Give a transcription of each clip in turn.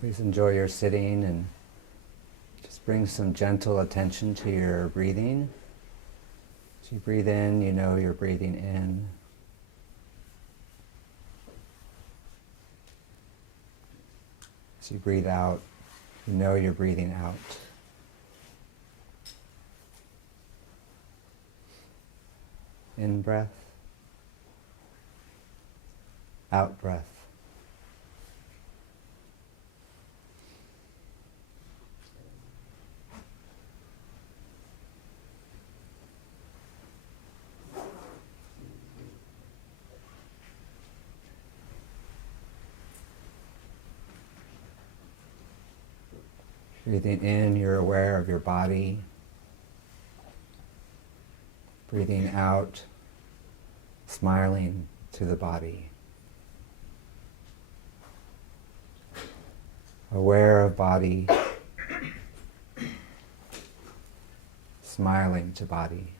Please enjoy your sitting and just bring some gentle attention to your breathing. As you breathe in, you know you're breathing in. As you breathe out, you know you're breathing out. In breath, out breath. Breathing in, you're aware of your body. Breathing out, smiling to the body. Aware of body, smiling to body.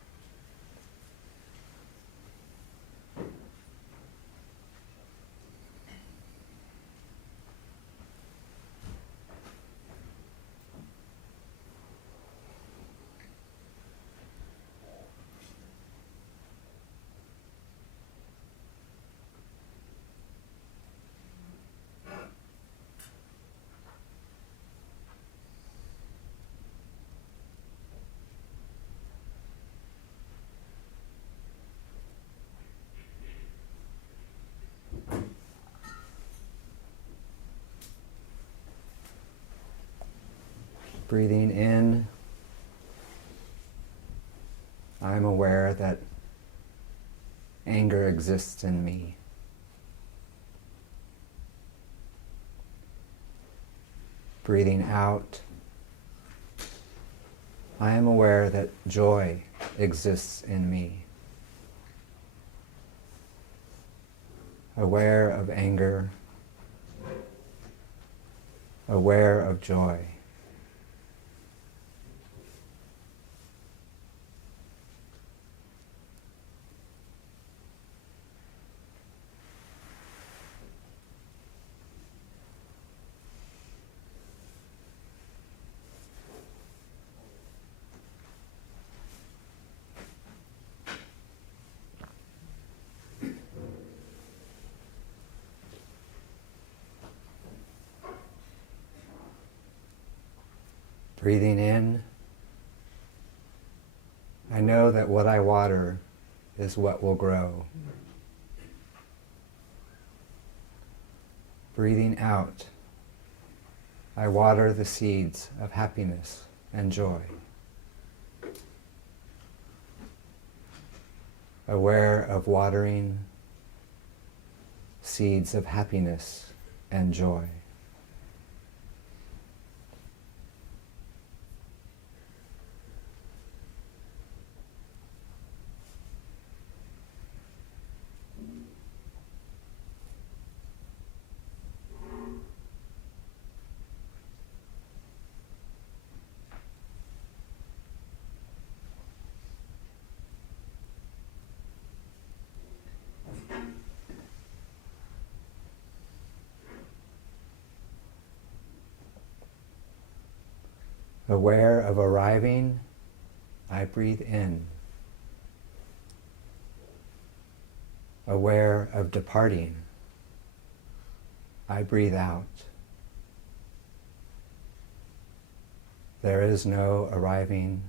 Breathing in, I'm aware that anger exists in me. Breathing out, I am aware that joy exists in me. Aware of anger, aware of joy. Breathing in, I know that what I water is what will grow. Breathing out, I water the seeds of happiness and joy. Aware of watering seeds of happiness and joy. Aware of arriving, I breathe in. Aware of departing, I breathe out. There is no arriving.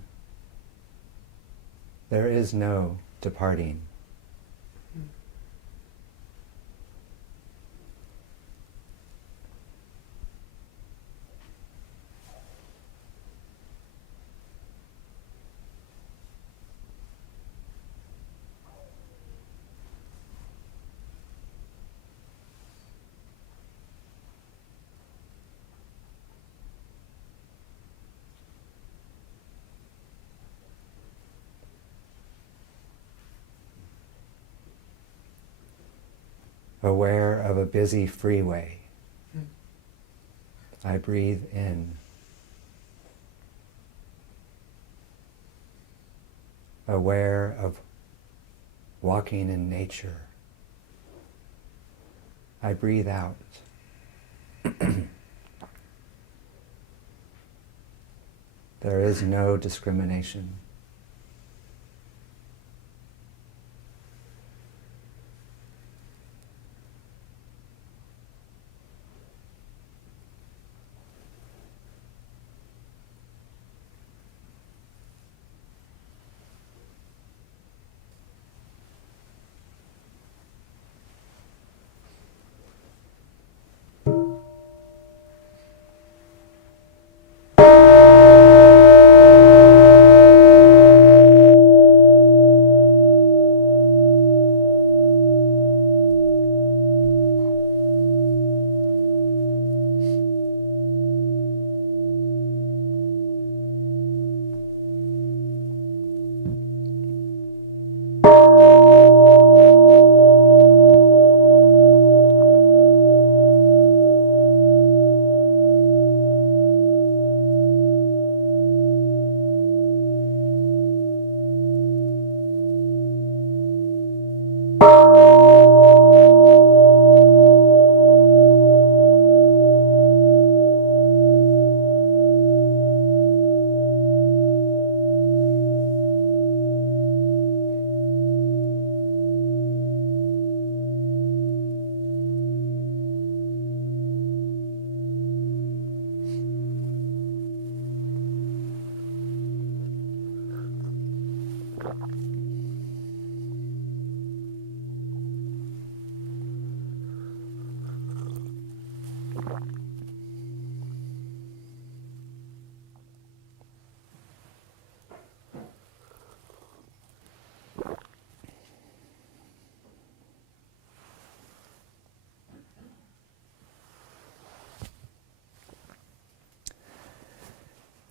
There is no departing. Aware of a busy freeway, I breathe in. Aware of walking in nature, I breathe out. There is no discrimination.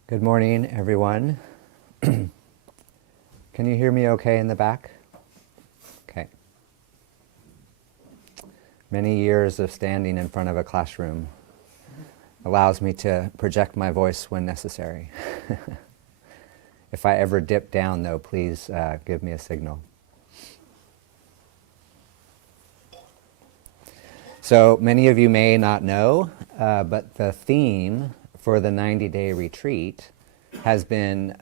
Good morning, everyone. Can you hear me okay in the back? Okay. Many years of standing in front of a classroom allows me to project my voice when necessary. If I ever dip down, though, please give me a signal. So many of you may not know, but the theme for the 90-day retreat has been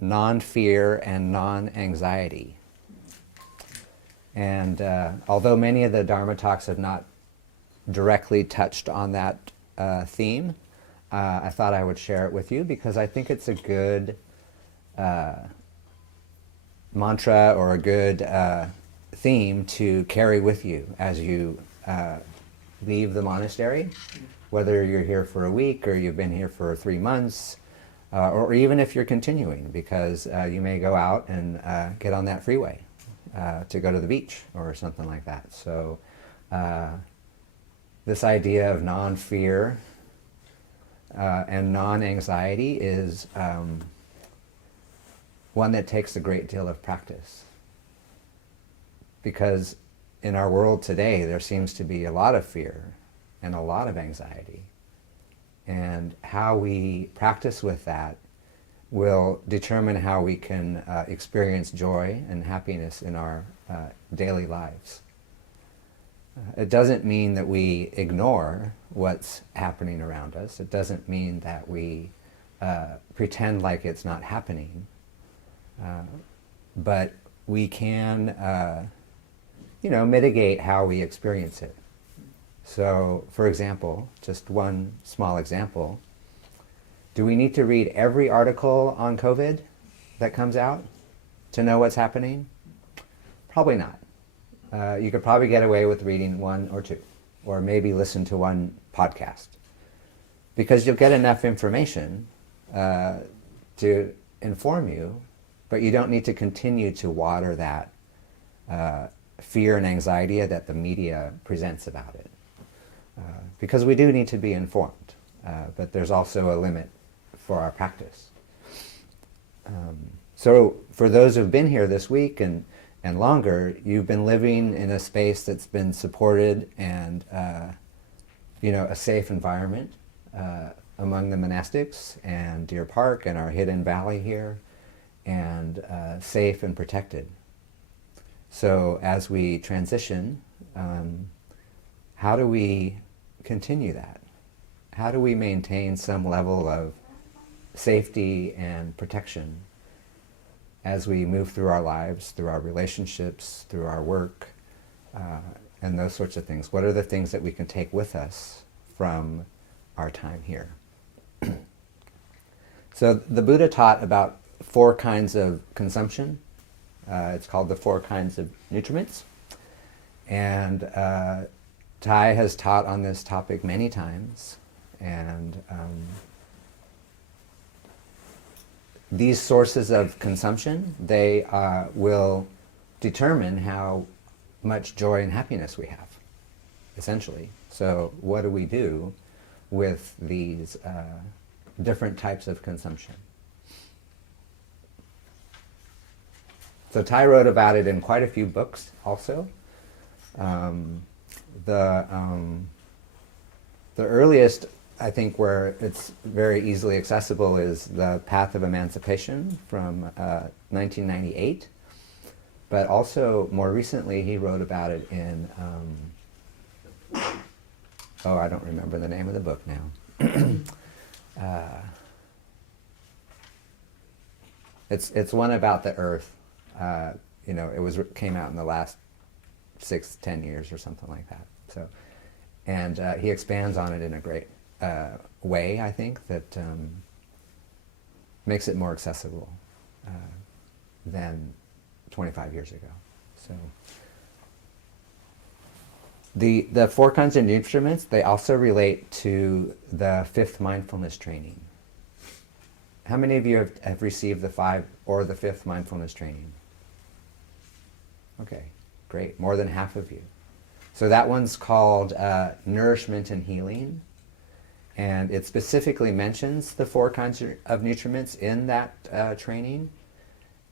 non-fear and non-anxiety. And although many of the Dharma talks have not directly touched on that theme, I thought I would share it with you because I think it's a good mantra or a good theme to carry with you as you leave the monastery, whether you're here for a week or you've been here for 3 months, or even if you're continuing, because you may go out and get on that freeway to go to the beach or something like that. So this idea of non-fear and non-anxiety is one that takes a great deal of practice. Because in our world today, there seems to be a lot of fear and a lot of anxiety. And how we practice with that will determine how we can experience joy and happiness in our daily lives. It doesn't mean that we ignore what's happening around us. It doesn't mean that we pretend like it's not happening. But we can mitigate how we experience it. So, for example, just one small example, do we need to read every article on COVID that comes out to know what's happening? Probably not. You could probably get away with reading 1 or 2, or maybe listen to one podcast, because you'll get enough information to inform you, but you don't need to continue to water that fear and anxiety that the media presents about it. Because we do need to be informed, but there's also a limit for our practice. So for those who've been here this week and longer, you've been living in a space that's been supported and a safe environment among the monastics and Deer Park and our hidden valley here, and safe and protected. So as we transition, how do we continue that? How do we maintain some level of safety and protection as we move through our lives, through our relationships, through our work, and those sorts of things. What are the things that we can take with us from our time here? So the Buddha taught about 4 kinds of consumption. It's called the 4 Kinds of Nutriments. And Thai has taught on this topic many times. And these sources of consumption, they will determine how much joy and happiness we have, essentially. So what do we do with these different types of consumption? So Thai wrote about it in quite a few books also. The earliest, I think, where it's very easily accessible is The Path of Emancipation from 1998. But also, more recently, he wrote about it in, I don't remember the name of the book now. It's one about the earth. It came out in the last 6-10 years or something like that. So, and he expands on it in a great way, I think, that makes it more accessible than 25 years ago. So, the 4 kinds of nutriments, they also relate to the 5th mindfulness training. How many of you have received the 5 or the 5th mindfulness training? Okay, great. More than half of you. So that one's called Nourishment and Healing. And it specifically mentions the 4 kinds of nutriments in that training.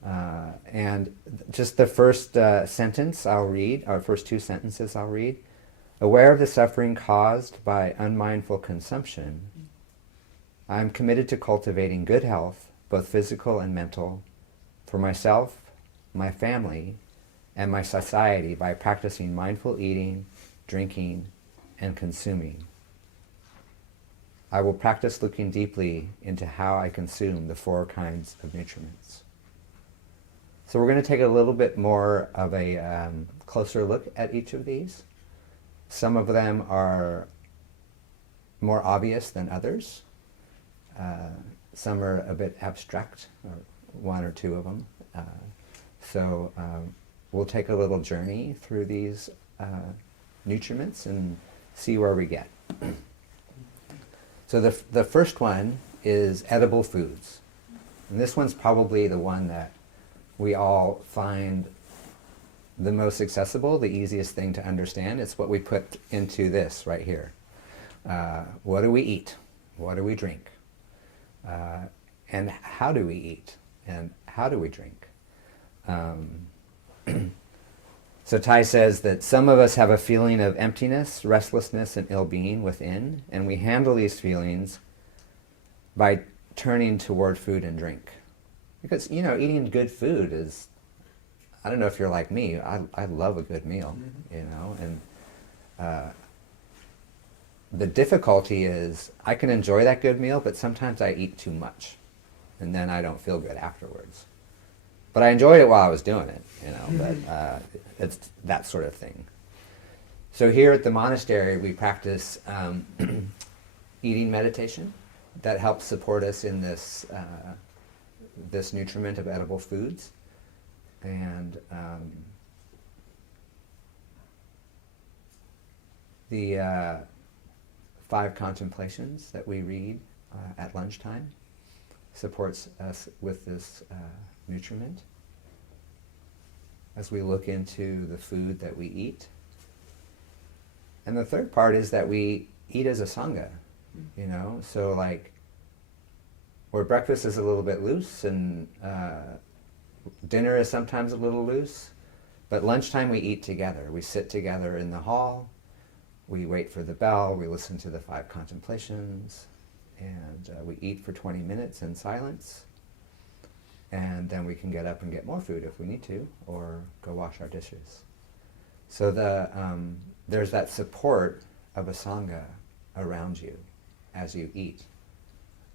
And just the first sentence I'll read, or first 2 sentences I'll read. Aware of the suffering caused by unmindful consumption, I am committed to cultivating good health, both physical and mental, for myself, my family, and my society by practicing mindful eating, drinking, and consuming. I will practice looking deeply into how I consume the 4 kinds of nutriments. So we're going to take a little bit more of a closer look at each of these. Some of them are more obvious than others. Some are a bit abstract, or 1 or 2 of them. So we'll take a little journey through these nutriments and see where we get. So the first one is edible foods. And this one's probably the one that we all find the most accessible, the easiest thing to understand. It's what we put into this right here. What do we eat? What do we drink? And how do we eat? And how do we drink? So Thai says that some of us have a feeling of emptiness, restlessness, and ill-being within, and we handle these feelings by turning toward food and drink. Because, eating good food is, I don't know if you're like me, I love a good meal, and the difficulty is I can enjoy that good meal, but sometimes I eat too much, and then I don't feel good afterwards. But I enjoyed it while I was doing it, but it's that sort of thing. So here at the monastery, we practice eating meditation that helps support us in this this nutriment of edible foods. And the 5 contemplations that we read at lunchtime supports us with this nutriment as we look into the food that we eat. And the third part is that we eat as a sangha, so like where breakfast is a little bit loose and dinner is sometimes a little loose, but lunchtime we eat together. We sit together in the hall, we wait for the bell, we listen to the 5 contemplations, and we eat for 20 minutes in silence, and then we can get up and get more food if we need to, or go wash our dishes. So there's that support of a sangha around you as you eat.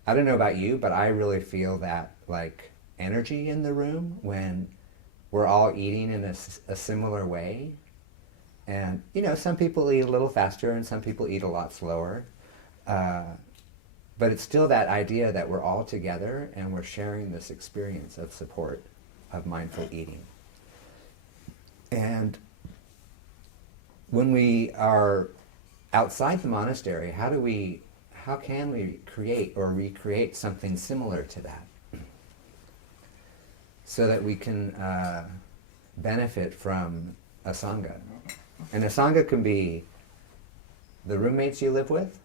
I don't know about you, but I really feel that like energy in the room when we're all eating in a similar way. And, some people eat a little faster and some people eat a lot slower. But it's still that idea that we're all together and we're sharing this experience of support of mindful eating. And when we are outside the monastery, how can we create or recreate something similar to that so that we can benefit from a sangha? And a sangha can be the roommates you live with.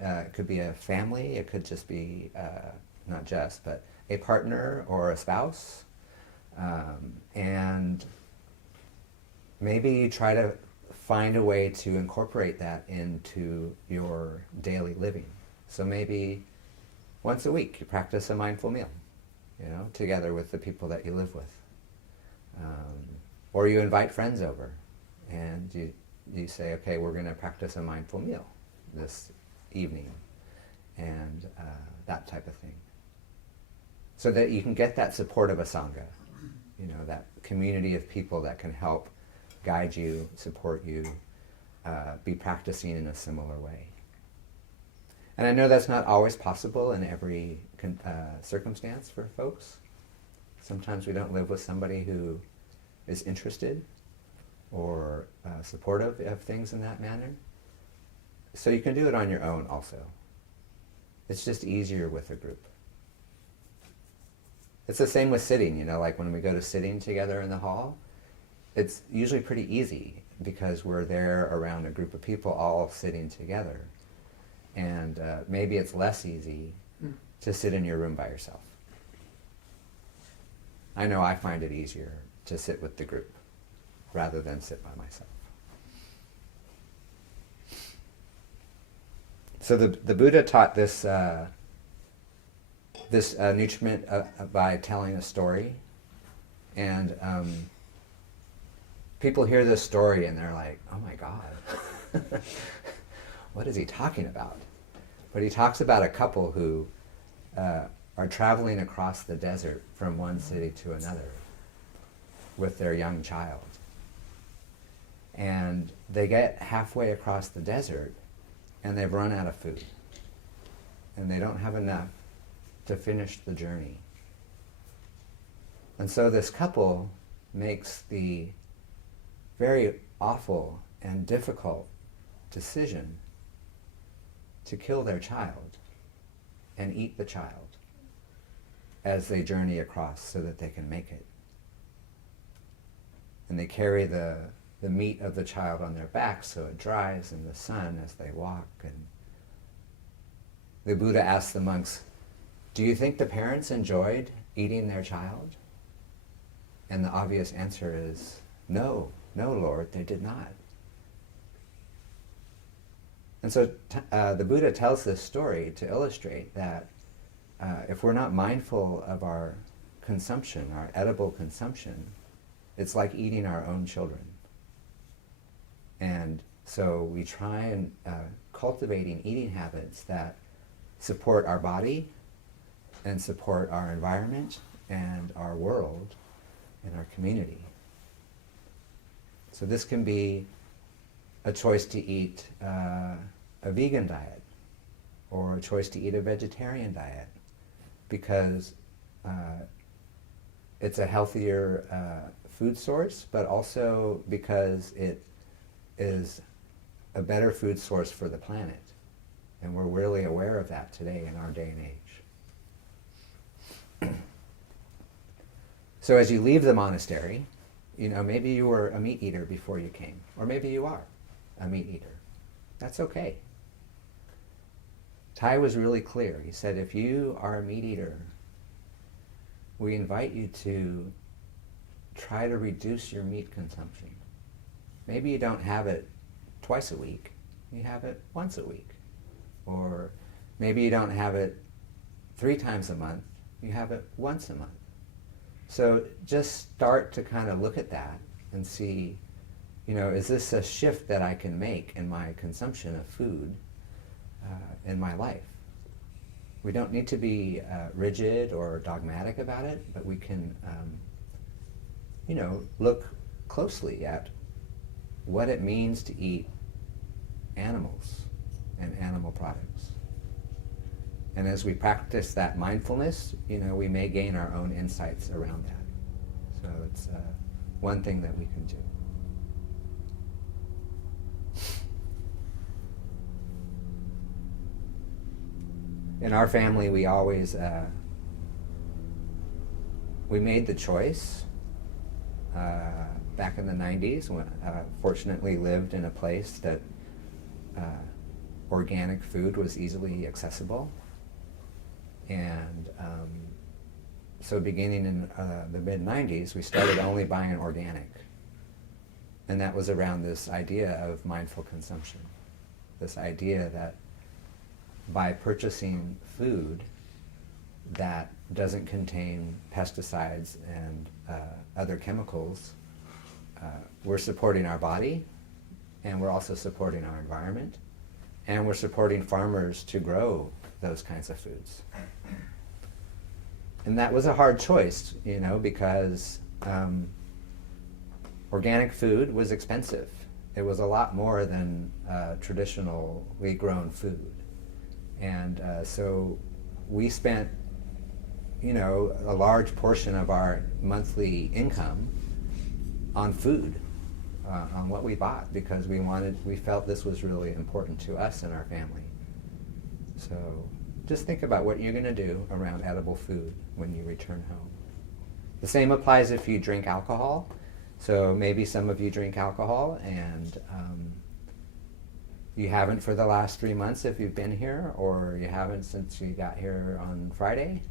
It could be a family. It could just be, not just, but a partner or a spouse. And maybe you try to find a way to incorporate that into your daily living. So maybe once a week you practice a mindful meal, together with the people that you live with. Or you invite friends over and you say, okay, we're going to practice a mindful meal this evening, and that type of thing. So that you can get that support of a sangha, that community of people that can help guide you, support you, be practicing in a similar way. And I know that's not always possible in every circumstance for folks. Sometimes we don't live with somebody who is interested or supportive of things in that manner. So you can do it on your own also. It's just easier with a group. It's the same with sitting, like when we go to sitting together in the hall, it's usually pretty easy because we're there around a group of people all sitting together. And maybe it's less easy to sit in your room by yourself. I know I find it easier to sit with the group rather than sit by myself. So the Buddha taught this nutriment by telling a story, and people hear this story and they're like, "Oh my God, what is he talking about?" But he talks about a couple who are traveling across the desert from one city to another with their young child, and they get halfway across the desert and they've run out of food, and they don't have enough to finish the journey. And so this couple makes the very awful and difficult decision to kill their child and eat the child as they journey across so that they can make it. And they carry the meat of the child on their back so it dries in the sun as they walk. And the Buddha asked the monks, "Do you think the parents enjoyed eating their child?" And the obvious answer is, no, Lord, they did not. And so the Buddha tells this story to illustrate that if we're not mindful of our consumption, our edible consumption, it's like eating our own children. And so we try and cultivating eating habits that support our body and support our environment and our world and our community. So this can be a choice to eat a vegan diet or a choice to eat a vegetarian diet because it's a healthier food source, but also because it is a better food source for the planet. And we're really aware of that today in our day and age. So as you leave the monastery, maybe you were a meat eater before you came, or maybe you are a meat eater. That's okay. Thai was really clear. He said, if you are a meat eater, we invite you to try to reduce your meat consumption. Maybe you don't have it twice a week, you have it once a week. Or maybe you don't have it 3 times a month, you have it once a month. So just start to kind of look at that and see, is this a shift that I can make in my consumption of food in my life? we don't need to be rigid or dogmatic about it, but we can, look closely at what it means to eat animals and animal products. And as we practice that mindfulness, we may gain our own insights around that. So it's one thing that we can do. In our family, we always, we made the choice back in the 90s when fortunately lived in a place that organic food was easily accessible. And so beginning in the mid-90s, we started only buying organic. And that was around this idea of mindful consumption, this idea that by purchasing food that doesn't contain pesticides and other chemicals, we're supporting our body, and we're also supporting our environment, and we're supporting farmers to grow those kinds of foods. And that was a hard choice, because organic food was expensive. It was a lot more than traditionally grown food. And so we spent, a large portion of our monthly income on food, on what we bought, because we felt this was really important to us and our family. So just think about what you're going to do around edible food when you return home. The same applies if you drink alcohol. So maybe some of you drink alcohol and you haven't for the last 3 months if you've been here, or you haven't since you got here on Friday.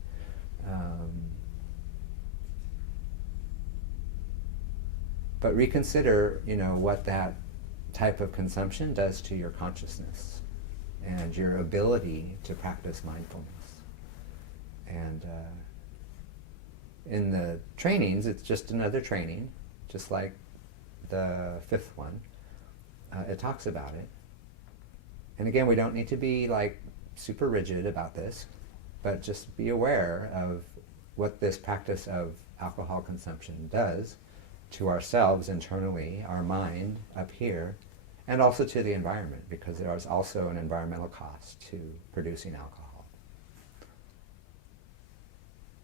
But reconsider, what that type of consumption does to your consciousness and your ability to practice mindfulness. And in the trainings, it's just another training, just like the 5th one. It talks about it. And again, we don't need to be super rigid about this, but just be aware of what this practice of alcohol consumption does to ourselves internally, our mind up here, and also to the environment, because there is also an environmental cost to producing alcohol.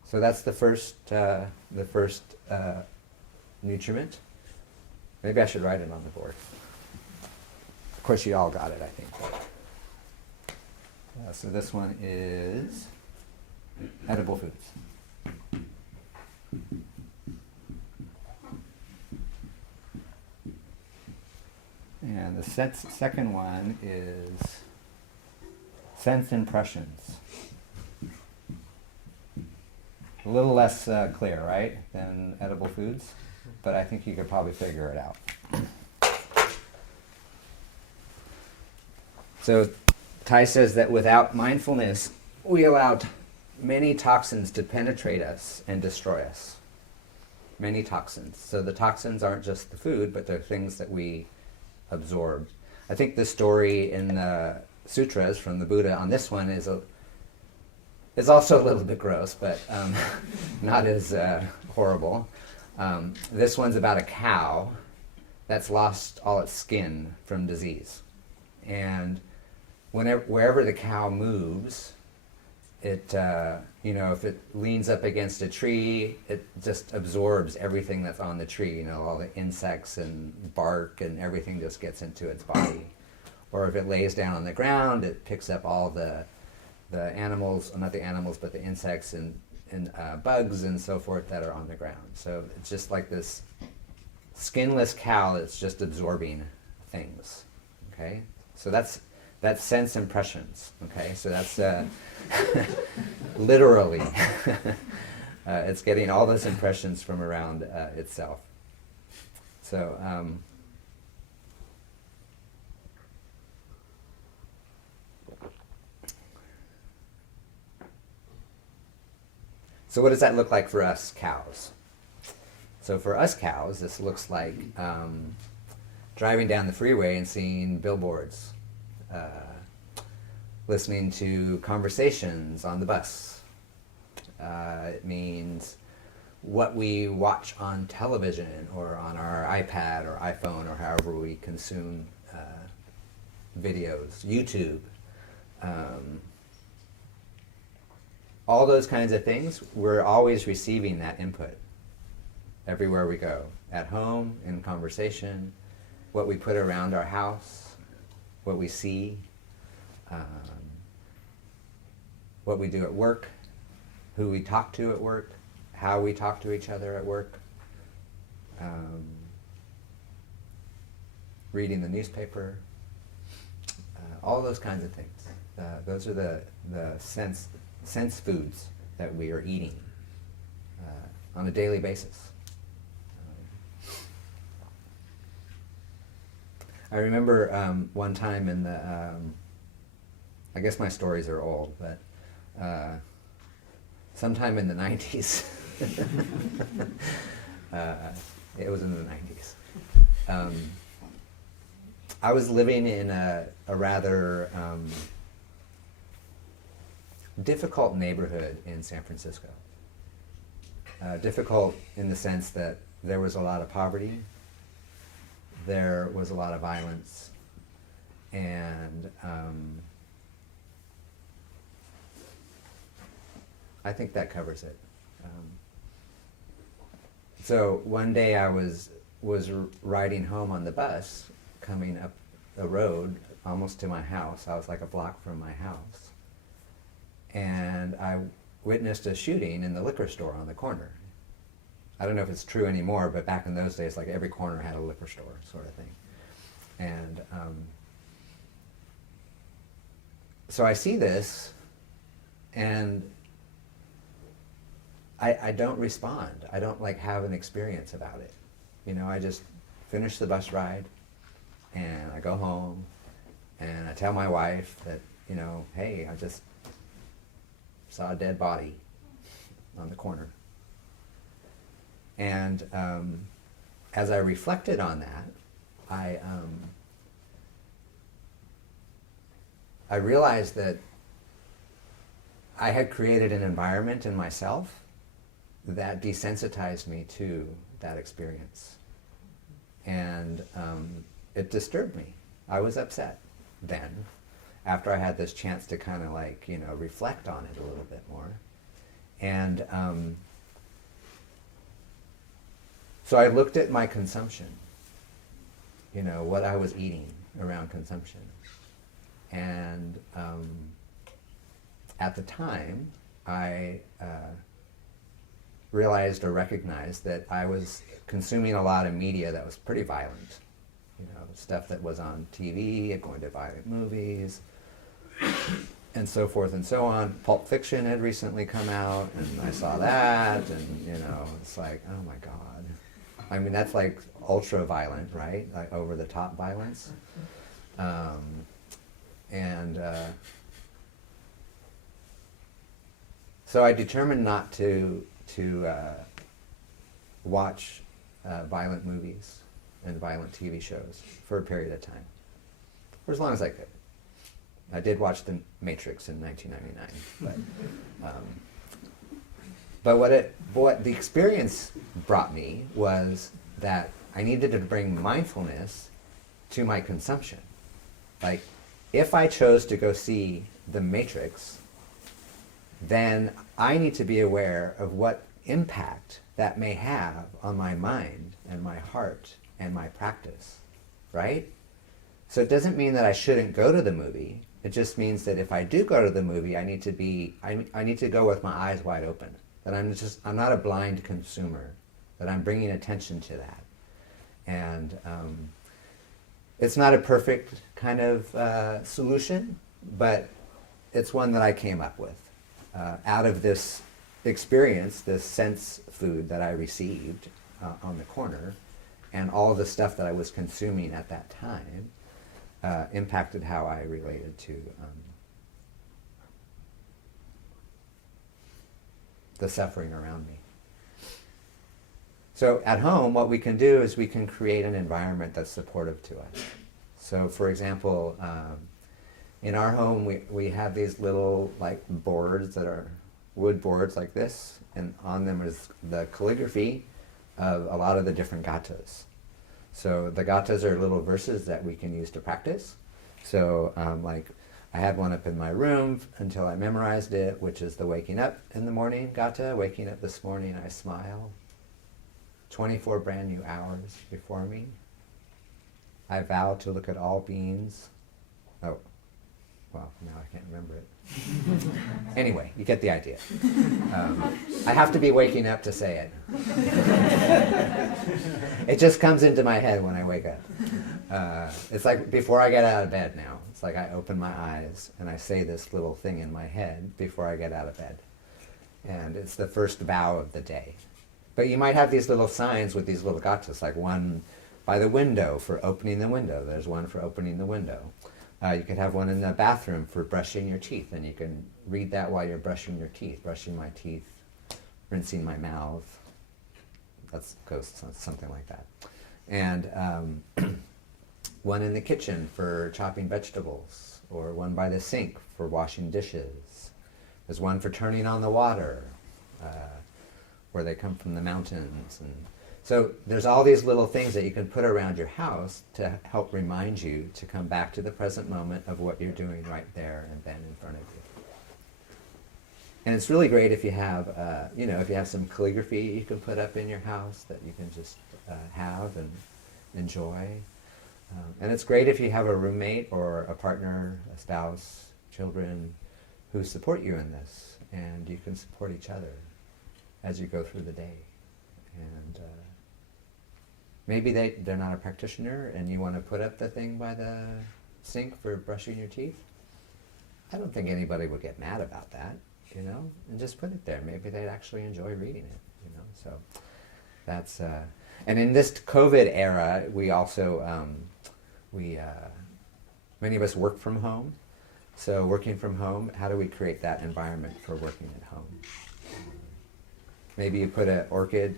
So that's the first nutriment. Maybe I should write it on the board. Of course, you all got it, I think. So this one is edible foods. And the second one is sense impressions. A little less clear, right, than edible foods, but I think you could probably figure it out. So Ty says that without mindfulness, we allowed many toxins to penetrate us and destroy us. Many toxins. So the toxins aren't just the food, but they're things that we absorb. I think the story in the sutras from the Buddha on this one is also a little bit gross, but not as horrible. This one's about a cow that's lost all its skin from disease. And wherever the cow moves, it, if it leans up against a tree, it just absorbs everything that's on the tree, all the insects and bark and everything just gets into its body. Or if it lays down on the ground, it picks up all the animals, not the animals, but the insects and bugs and so forth that are on the ground. So it's just like this skinless cow that's just absorbing things, okay? So that's sense impressions, okay? So that's literally, it's getting all those impressions from around itself. So, so what does that look like for us cows? So for us cows, this looks like driving down the freeway and seeing billboards listening to conversations on the bus. It means what we watch on television or on our iPad or iPhone or however we consume videos, YouTube. All those kinds of things, we're always receiving that input everywhere we go. At home, in conversation, what we put around our house, what we see, what we do at work, who we talk to at work, how we talk to each other at work, reading the newspaper, all those kinds of things. Those are the sense foods that we are eating on a daily basis. I remember one time in the, I guess my stories are old, but sometime in the 90s, it was in the 90s, I was living in a rather difficult neighborhood in San Francisco. Difficult in the sense that there was a lot of poverty, there was a lot of violence, and I think that covers it. So one day I was riding home on the bus, coming up a road almost to my house. I was like a block from my house. And I witnessed a shooting in the liquor store on the corner. I don't know if it's true anymore, but back in those days, like every corner had a liquor store sort of thing. And so I see this, and I don't respond. I don't like have an experience about it. You know, I just finish the bus ride, and I go home, and I tell my wife that, you know, hey, I just saw a dead body on the corner. And as I reflected on that, I realized that I had created an environment in myself that desensitized me to that experience. And it disturbed me. I was upset then, after I had this chance to kind of like, you know, reflect on it a little bit more. And so I looked at my consumption, you know, what I was eating around consumption. And at the time, I realized or recognized that I was consuming a lot of media that was pretty violent. You know, stuff that was on TV, going to violent movies, and so forth and so on. Pulp Fiction had recently come out, and I saw that, and, you know, it's like, oh my God. I mean, that's like ultra violent, right? Like over the top violence. So I determined not to watch violent movies and violent TV shows for a period of time, for as long as I could. I did watch The Matrix in 1999, but what the experience brought me was that I needed to bring mindfulness to my consumption. Like, if I chose to go see The Matrix, then I need to be aware of what impact that may have on my mind and my heart and my practice, right? So it doesn't mean that I shouldn't go to the movie. It just means that if I do go to the movie, I need to go with my eyes wide open. That I'm not a blind consumer. That I'm bringing attention to that. And it's not a perfect kind of solution, but it's one that I came up with out of this experience, this sense food that I received on the corner, and all the stuff that I was consuming at that time impacted how I related to the suffering around me. So at home, what we can do is we can create an environment that's supportive to us. So for example, In our home, we have these little like boards that are wood boards like this, and on them is the calligraphy of a lot of the different gathas. So the gathas are little verses that we can use to practice. So like I had one up in my room until I memorized it, which is the waking up in the morning gatha. Waking up this morning, I smile. 24 brand new hours before me. I vow to look at all beings. Oh, well, now I can't remember it. Anyway, you get the idea. I have to be waking up to say it. It just comes into my head when I wake up. It's like before I get out of bed now. It's like I open my eyes and I say this little thing in my head before I get out of bed. And it's the first vow of the day. But you might have these little signs with these little gathas, like one by the window for opening the window. There's one for opening the window. You could have one in the bathroom for brushing your teeth, and you can read that while you're brushing your teeth. Brushing my teeth, rinsing my mouth. That goes something like that. And one in the kitchen for chopping vegetables, or one by the sink for washing dishes. There's one for turning on the water, where they come from the mountains. And so there's all these little things that you can put around your house to help remind you to come back to the present moment of what you're doing right there and then in front of you. And it's really great if you have, if you have some calligraphy you can put up in your house that you can just have and enjoy. And it's great if you have a roommate or a partner, a spouse, children who support you in this, and you can support each other as you go through the day. And maybe they're not a practitioner and you want to put up the thing by the sink for brushing your teeth. I don't think anybody would get mad about that, and just put it there. Maybe they'd actually enjoy reading it, So that's, and in this COVID era, we also, many of us work from home. So working from home, how do we create that environment for working at home? Maybe you put an orchid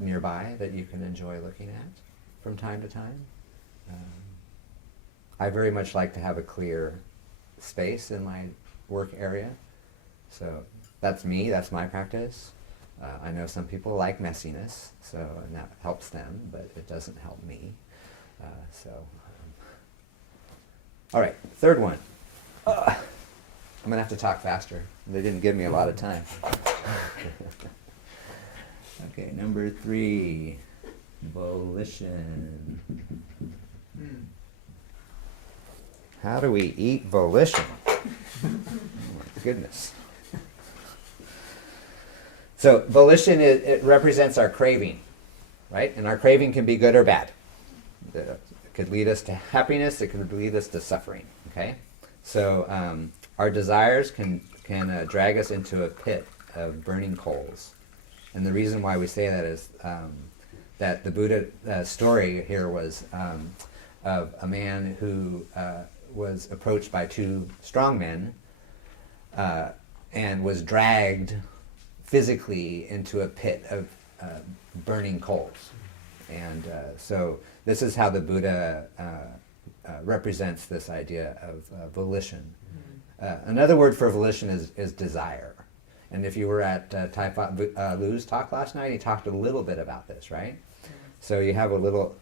nearby that you can enjoy looking at from time to time. I very much like to have a clear space in my work area. So that's me, that's my practice. I know some people like messiness, and that helps them, but it doesn't help me. All right, third one. I'm going to have to talk faster. They didn't give me a lot of time. Okay, number 3, volition. How do we eat volition? Oh my goodness. So volition, it represents our craving, right? And our craving can be good or bad. It could lead us to happiness, it could lead us to suffering, okay? So our desires can drag us into a pit of burning coals. And the reason why we say that is that the Buddha story here was of a man who was approached by 2 strong men and was dragged physically into a pit of burning coals. And so this is how the Buddha represents this idea of volition. Another word for volition is desire. And if you were at Lu's talk last night, he talked a little bit about this, right? So you have a little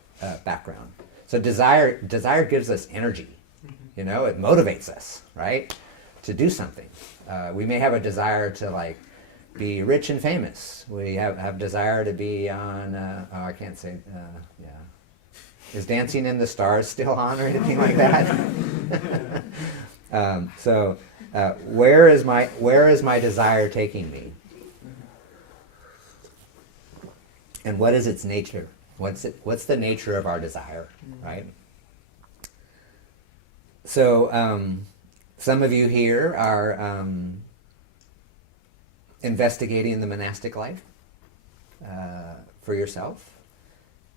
background. So desire gives us energy. It motivates us, right, to do something. We may have a desire to be rich and famous. We have desire to be on. I can't say. Is Dancing in the Stars still on or anything like that? Where is my desire taking me? And what is its nature? What's the nature of our desire, right? So some of you here are investigating the monastic life for yourself.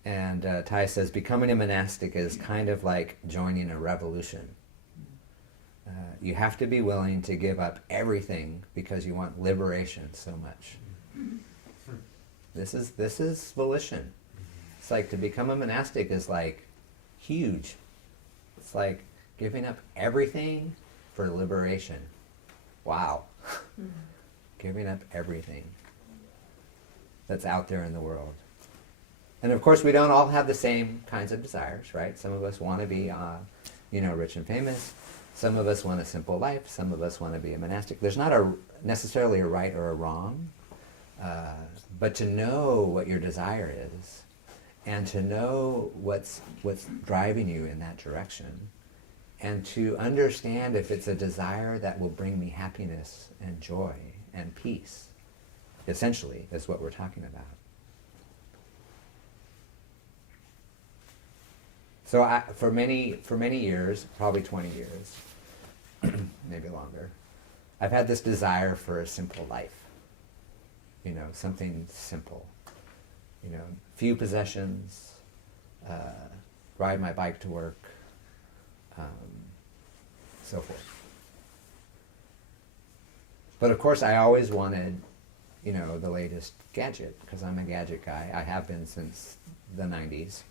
And Thai says becoming a monastic is kind of like joining a revolution. You have to be willing to give up everything because you want liberation so much. This is volition. It's like to become a monastic is like huge. It's like Giving up everything for liberation. Wow. Giving up everything that's out there in the world. And of course, we don't all have the same kinds of desires, right? Some of us want to be, rich and famous. Some of us want a simple life. Some of us want to be a monastic. There's not necessarily a right or a wrong, but to know what your desire is, and to know what's driving you in that direction, and to understand if it's a desire that will bring me happiness and joy and peace, essentially, is what we're talking about. So for many years, probably 20 years, maybe longer, I've had this desire for a simple life. Something simple. Few possessions, ride my bike to work, so forth. But of course, I always wanted, the latest gadget, because I'm a gadget guy. I have been since the 90s.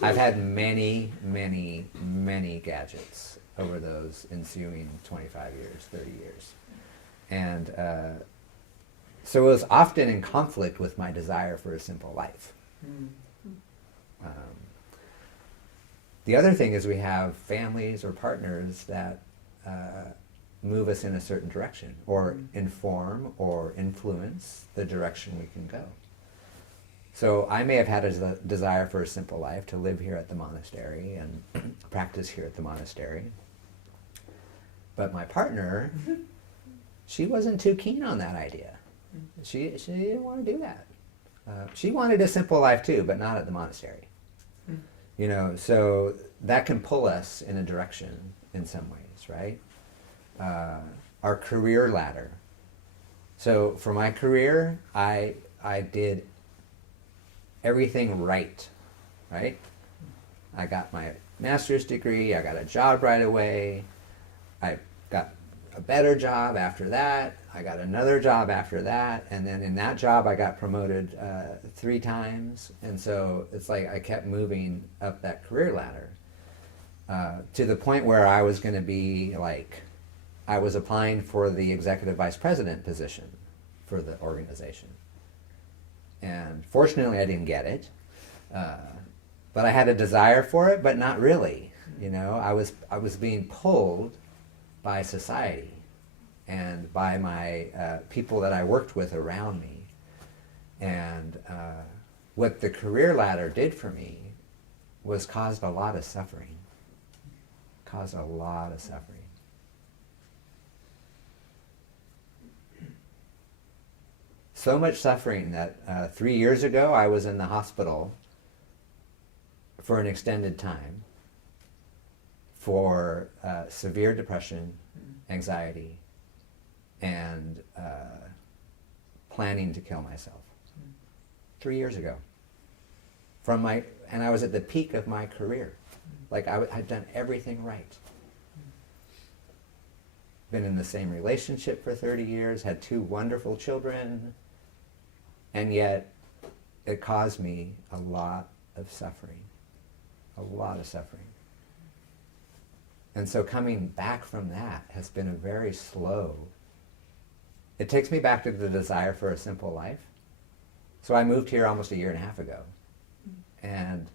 I've had many, many, many gadgets over those ensuing 25 years, 30 years. And so it was often in conflict with my desire for a simple life. The other thing is we have families or partners that move us in a certain direction, or inform or influence the direction we can go. So I may have had a desire for a simple life, to live here at the monastery and practice here at the monastery. But my partner, she wasn't too keen on that idea. She didn't want to do that. She wanted a simple life too, but not at the monastery. So that can pull us in a direction in some ways, right? Our career ladder. So for my career, I did everything right? I got my master's degree, I got a job right away, I got a better job after that, I got another job after that, and then in that job I got promoted 3 times, and so it's like I kept moving up that career ladder to the point where I was going to be I was applying for the executive vice president position for the organization. And fortunately I didn't get it, but I had a desire for it, but not really. I was being pulled by society and by my people that I worked with around me. And what the career ladder did for me was caused a lot of suffering. So much suffering that 3 years ago I was in the hospital for an extended time for severe depression, anxiety, and planning to kill myself. 3 years ago. And I was at the peak of my career. I'd done everything right. Been in the same relationship for 30 years, had 2 wonderful children, and yet it caused me a lot of suffering. And so coming back from that has been a very slow. It takes me back to the desire for a simple life. So I moved here almost 1.5 years ago, and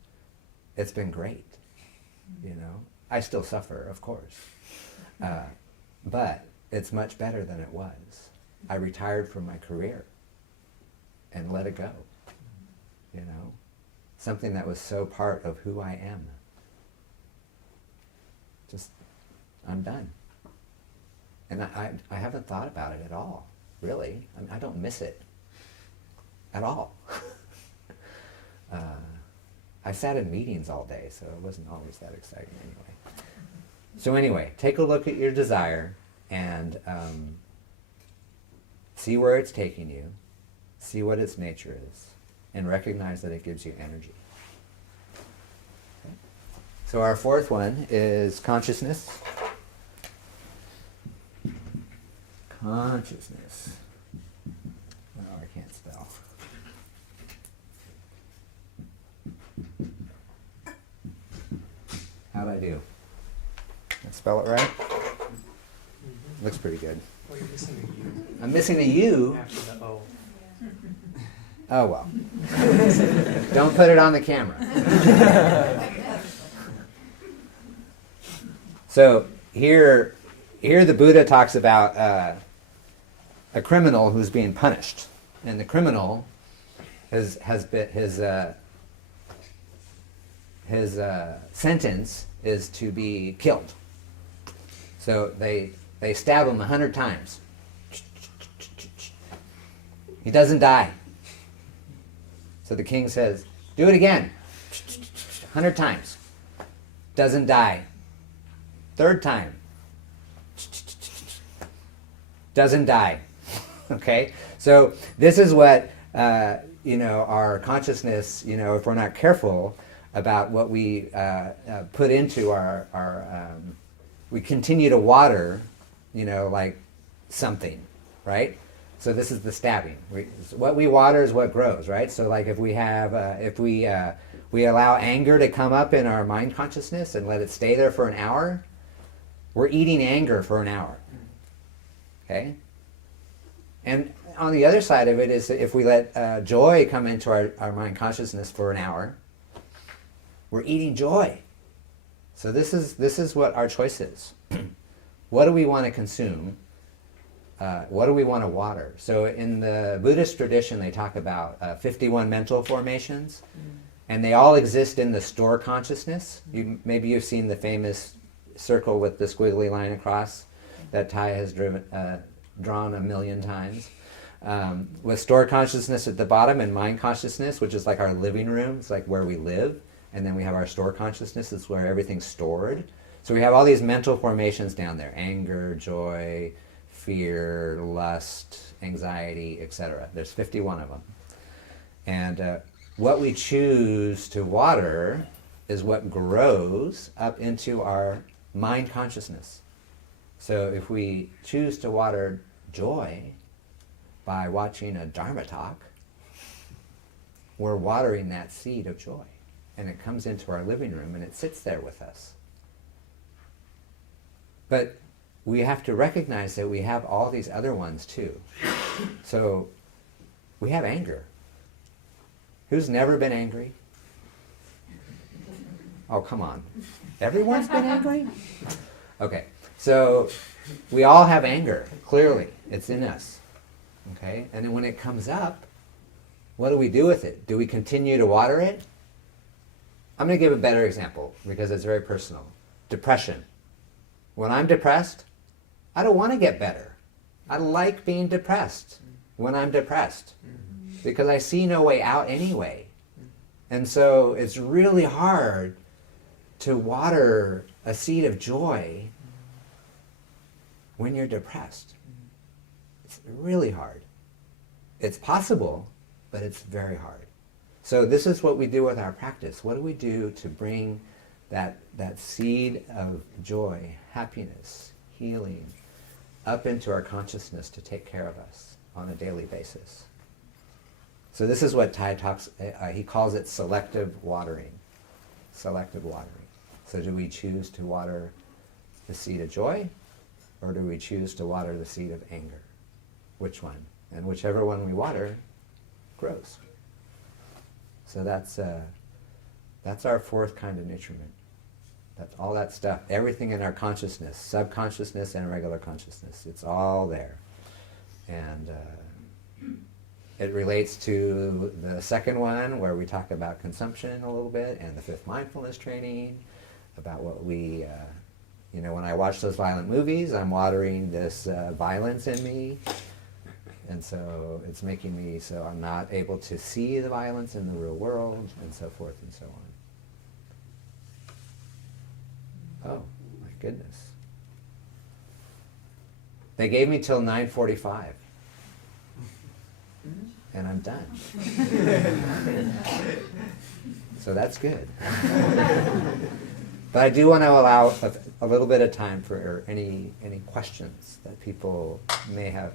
it's been great. I still suffer, of course, but it's much better than it was. I retired from my career and let it go. Something that was so part of who I am. I'm done. And I haven't thought about it at all, really. I don't miss it at all. I sat in meetings all day, so it wasn't always that exciting anyway. So anyway, take a look at your desire and see where it's taking you, see what its nature is, and recognize that it gives you energy. Okay. So our 4th one is consciousness. Consciousness. Oh, I can't spell. How'd I do? Did I spell it right? Looks pretty good. Well, you're missing a U. I'm missing a U. After the O. Oh well. Don't put it on the camera. So here the Buddha talks about a criminal who's being punished, and the criminal has been his sentence is to be killed. So they stab him 100 times. He doesn't die. So the king says, do it again. 100 times. Doesn't die. Third time. Doesn't die. Okay? So this is what, our consciousness, if we're not careful about what we put into our we continue to water, like something, right? So this is the stabbing. What we water is what grows, right? So like if we have, we allow anger to come up in our mind consciousness and let it stay there for an hour, we're eating anger for an hour, okay? And on the other side of it is if we let joy come into our mind consciousness for an hour, we're eating joy. So this is what our choice is. What do we want to consume? What do we want to water? So in the Buddhist tradition, they talk about 51 mental formations, and they all exist in the store consciousness. Maybe you've seen the famous circle with the squiggly line across that Thai has drawn 1,000,000 times. With store consciousness at the bottom and mind consciousness, which is like our living room, it's like where we live. And then we have our store consciousness, it's where everything's stored. So we have all these mental formations down there: anger, joy, fear, lust, anxiety, etc. There's 51 of them. And what we choose to water is what grows up into our mind consciousness. So if we choose to water joy by watching a Dharma talk, we're watering that seed of joy. And it comes into our living room and it sits there with us. But we have to recognize that we have all these other ones too. So we have anger. Who's never been angry? Oh, come on. Everyone's been angry? Okay, so we all have anger, clearly. It's in us. Okay, and then when it comes up, what do we do with it? Do we continue to water it? I'm going to give a better example because it's very personal. Depression. When I'm depressed, I don't want to get better. I like being depressed when I'm depressed because I see no way out anyway. And so it's really hard to water a seed of joy when you're depressed. It's really hard. It's possible, but it's very hard. So this is what we do with our practice. What do we do to bring that seed of joy, happiness, healing up into our consciousness to take care of us on a daily basis? So this is what Thai talks, he calls it selective watering. Selective watering. So do we choose to water the seed of joy, or do we choose to water the seed of anger? Which one? And whichever one we water grows. So that's our fourth kind of nutriment. That's all that stuff, everything in our consciousness, subconsciousness and regular consciousness. It's all there. And it relates to the second one where we talk about consumption a little bit, and the fifth mindfulness training, about what we, when I watch those violent movies, I'm watering this violence in me. And so it's making me so I'm not able to see the violence in the real world, and so forth and so on. Oh, my goodness. They gave me till 9:45. And I'm done. So that's good. But I do want to allow a little bit of time for any questions that people may have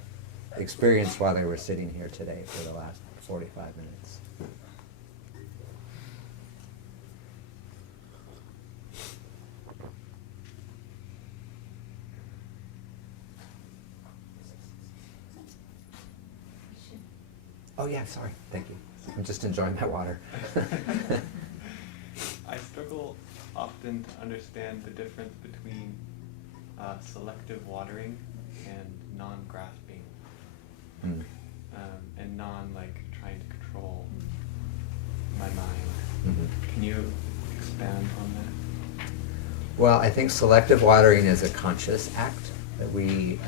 experienced while they were sitting here today for the last 45 minutes. Oh yeah, sorry, thank you. I'm just enjoying my water. I struggle often to understand the difference between selective watering and non-grasping, Mm. and trying to control my mind. Mm-hmm. Can you expand on that? Well, I think selective watering is a conscious act that we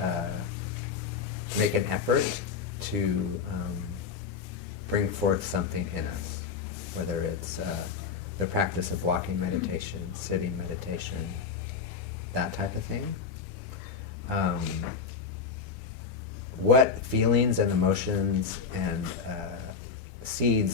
make an effort to bring forth something in us, whether it's the practice of walking meditation, sitting meditation, that type of thing. What feelings and emotions and seeds